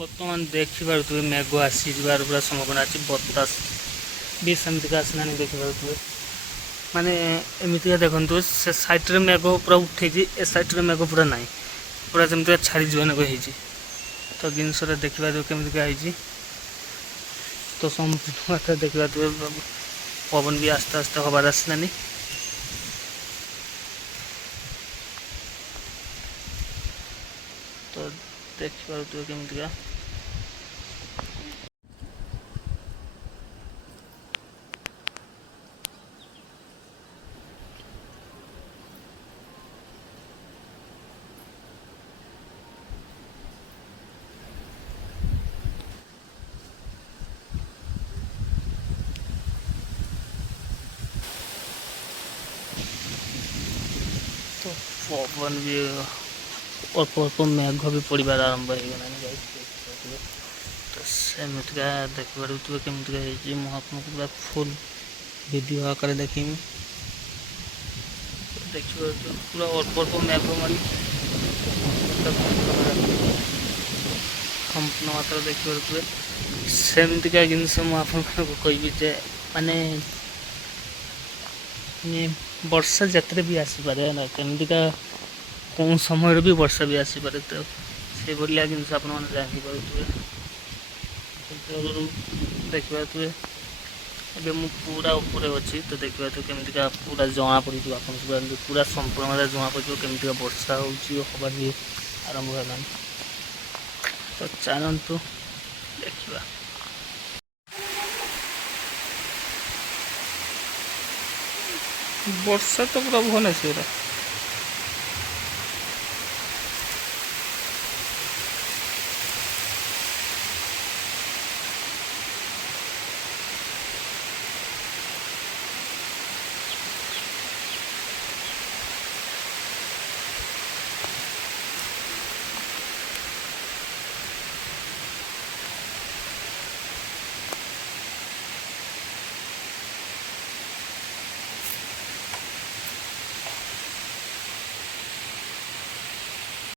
बर्तमान देखिपे मेघ आसीजार पूरा संभावना अच्छी बतास भी सेमती आसना देखिपे माने एमती देखु से सैड्रे मेघ पूरा उठे ए सैड्रे मेघ पूरा ना पूरा जमी छाड़ी जीवन को तो जिनस देखा केमती तो संपूर्ण देखा पवन भी आस्ते आस्ते हबार आसलानी तो देखिए केमती तो पवन भी अल्प अल्प मेघ भी पड़ार आरंभ हो तो सेमतिका देखिए केमती मुझे पूरा फुल वीडियो आकार देखी देखिए पूरा अल्प अल्प मेघ मान संपूर्ण मात्रा देखिए सेमतिका जिनस मुझे कहबी माने वर्षा जत्रे भी आसीपे ना केमतिका कौन समय भी वर्षा भी आसीपे तो से भाया जिनस आप जापे देखिए अभी मु पूरा ऊपर अच्छी तो देखा तो केमतिका पूरा जना पड़ पूरा संपूर्ण मात्रा जना पड़ केमतिका वर्षा होबार भी आरंभ है तो चलतु देखा वर्षा तो पूरा भुवनेश्वर